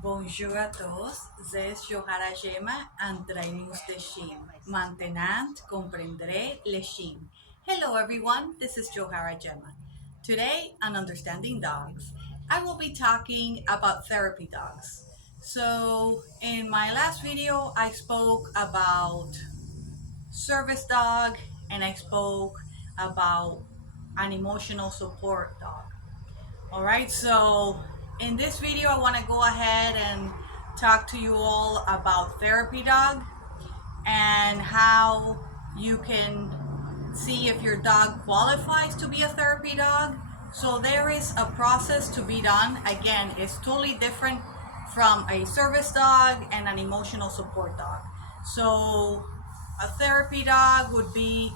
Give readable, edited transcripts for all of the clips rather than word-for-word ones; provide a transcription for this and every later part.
Bonjour à tous, c'est Johara Gemma, Entraineuse de chien. Maintenant, comprendre les chiens. Hello everyone, this is Johara Gemma. Today on Understanding Dogs, I will be talking about therapy dogs. So, in my last video, I spoke about service dog and I spoke about an emotional support dog. All right, so in this video, I want to go ahead and talk to you all about therapy dog and how you can see if your dog qualifies to be a therapy dog. So there is a process to be done. Again, it's totally different from a service dog and an emotional support dog. So a therapy dog would be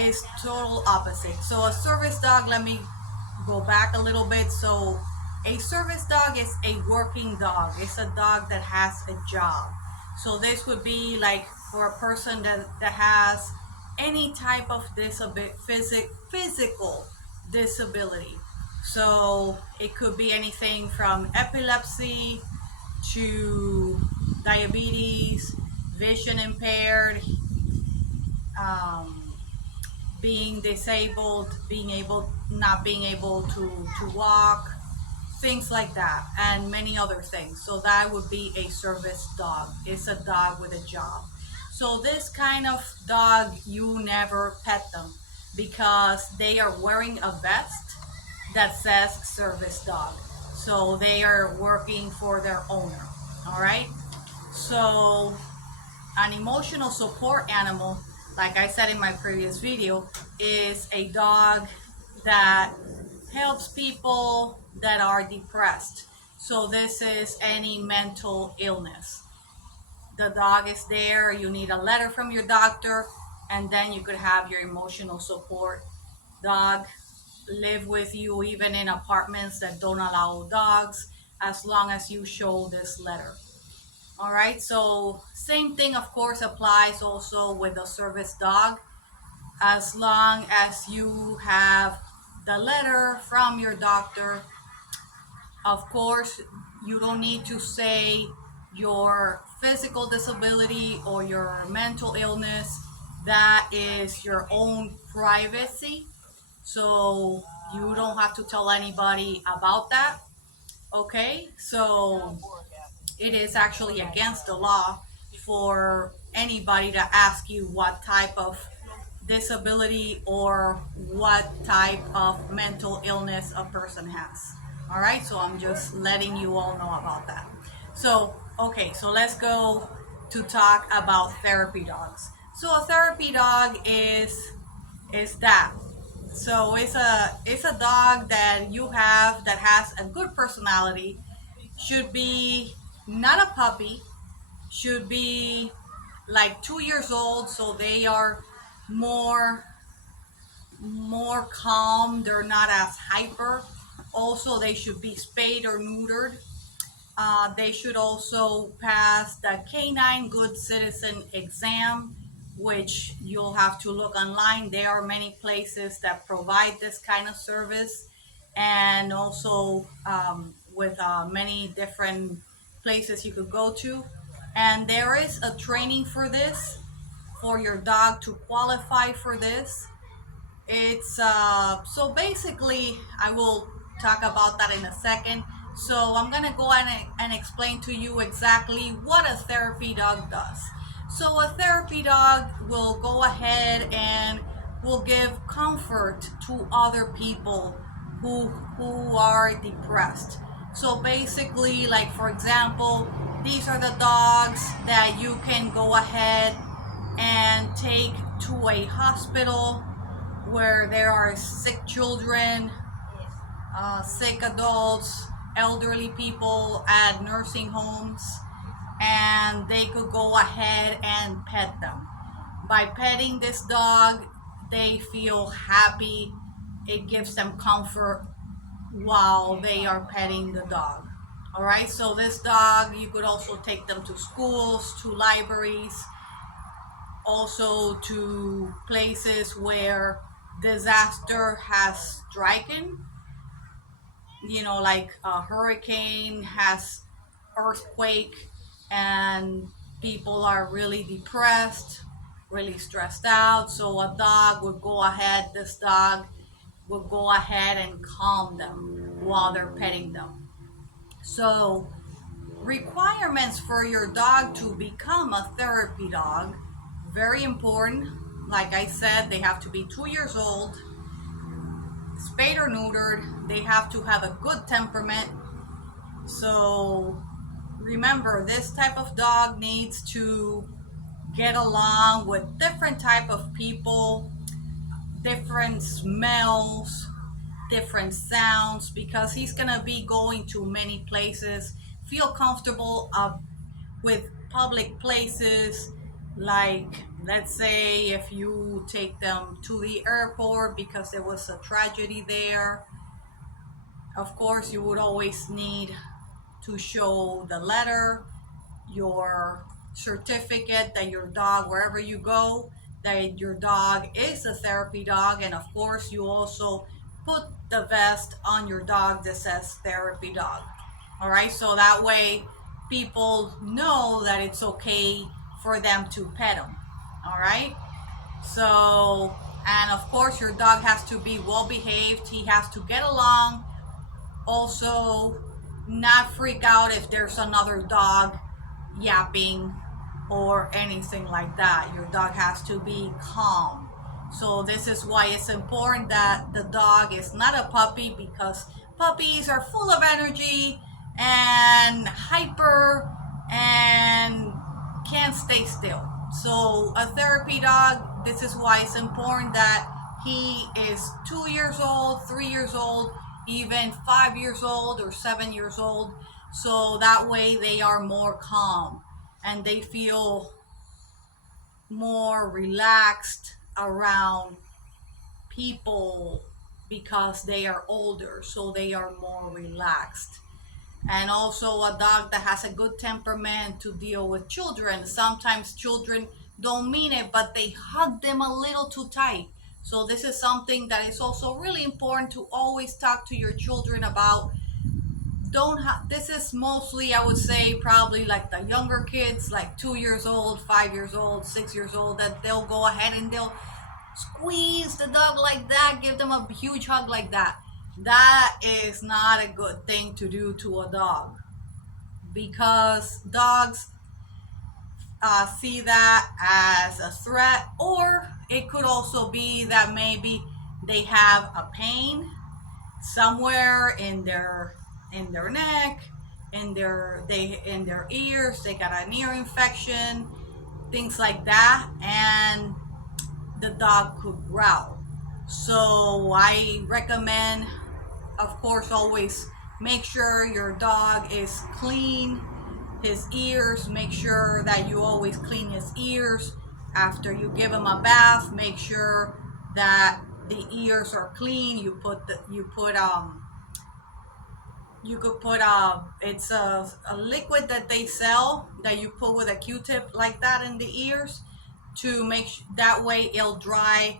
is total opposite. So a service dog, let me go back a little bit. So a service dog is a working dog. It's a dog that has a job. So this would be like for a person that has any type of physical disability. So it could be anything from epilepsy to diabetes, vision impaired, um, being disabled, not being able to walk, things like that, and many other things. So that would be a service dog. It's a dog with a job. So this kind of dog, you never pet them because they are wearing a vest that says service dog. So they are working for their owner. All right. So an emotional support animal, like I said in my previous video, is a dog that helps people that are depressed. So this is any mental illness. The dog is there, you need a letter from your doctor, and then you could have your emotional support dog live with you even in apartments that don't allow dogs, as long as you show this letter. All right, so same thing, of course, applies also with the service dog. As long as you have the letter from your doctor, of course, you don't need to say your physical disability or your mental illness. That is your own privacy. So you don't have to tell anybody about that. Okay, so it is actually against the law for anybody to ask you what type of disability or what type of mental illness a person has. All right, so I'm just letting you all know about that. So, okay, so let's go to talk about therapy dogs. So a therapy dog is that. So it's a dog that you have that has a good personality, should be not a puppy, should be like 2 years old, so they are more more calm, they're not as hyper. Also, they should be spayed or neutered. They should also pass the canine good citizen exam, which you'll have to look online. There are many places that provide this kind of service, and also with many different places you could go to. And there is a training for this, for your dog to qualify for this. It's so basically, I will talk about that in a second. So I'm gonna go and explain to you exactly what a therapy dog does. So a therapy dog will go ahead and will give comfort to other people who are depressed. So basically, like for example, these are the dogs that you can go ahead and take to a hospital where there are sick children, sick adults, elderly people at nursing homes, and they could go ahead and pet them. By petting this dog, they feel happy. It gives them comfort while they are petting the dog. All right, so this dog, you could also take them to schools, to libraries, also to places where disaster has stricken, like a hurricane has earthquake and people are really depressed, really stressed out. So a dog would go ahead, this dog would go ahead and calm them while they're petting them. So requirements for your dog to become a therapy dog, very important. Like I said, they have to be 2 years old, spayed or neutered. They have to have a good temperament. So remember, this type of dog needs to get along with different type of people, different smells, different sounds, because he's gonna be going to many places. Feel comfortable with public places, like let's say if you take them to the airport because there was a tragedy there. Of course, you would always need to show the letter, your certificate that your dog, wherever you go, that your dog is a therapy dog. And of course, you also put the vest on your dog that says therapy dog. All right, so that way people know that it's okay for them to pet them. All right, so, and of course your dog has to be well behaved. He has to get along. Also, not freak out if there's another dog yapping or anything like that. Your dog has to be calm. So this is why it's important that the dog is not a puppy, because puppies are full of energy and hyper and can't stay still. So a therapy dog, this is why it's important that he is 2 years old, 3 years old, even 5 years old or 7 years old. So that way they are more calm and they feel more relaxed around people because they are older, so they are more relaxed. And also a dog that has a good temperament to deal with children. Sometimes children don't mean it, but they hug them a little too tight. So this is something that is also really important to always talk to your children about. This is mostly, I would say, probably like the younger kids, like 2 years old, 5 years old, 6 years old, that they'll go ahead and they'll squeeze the dog like that, give them a huge hug like that. That is not a good thing to do to a dog, because dogs see that as a threat, or it could also be that maybe they have a pain somewhere in their neck, in their ears. They got an ear infection, things like that, and the dog could growl. So I recommend, of course, always make sure your dog is clean. His ears, make sure that you always clean his ears after you give him a bath. Make sure that the ears are clean. It's a liquid that they sell that you put with a Q-tip like that in the ears, to make that way it'll dry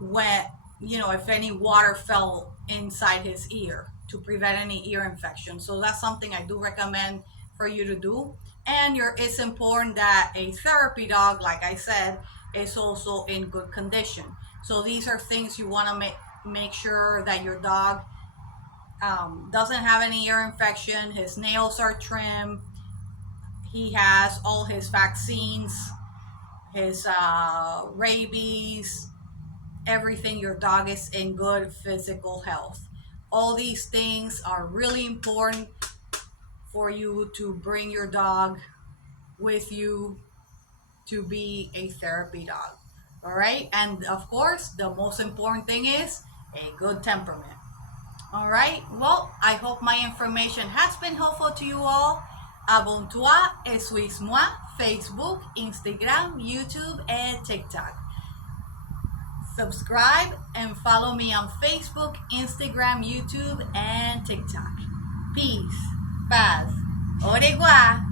wet, if any water fell inside his ear, to prevent any ear infection. So that's something I do recommend for you to do. And it's important that a therapy dog, like I said, is also in good condition. So these are things you want to make sure that your dog doesn't have any ear infection. His nails are trimmed. He has all his vaccines, his rabies, everything. Your dog is in good physical health. All these things are really important for you to bring your dog with you to be a therapy dog. All right, and of course the most important thing is a good temperament. All right, well, I hope my information has been helpful to you all. Abonne-toi et suis-moi, Facebook, Instagram, YouTube, and TikTok. Subscribe and follow me on Facebook, Instagram, YouTube, and TikTok. Peace, paz, au revoir.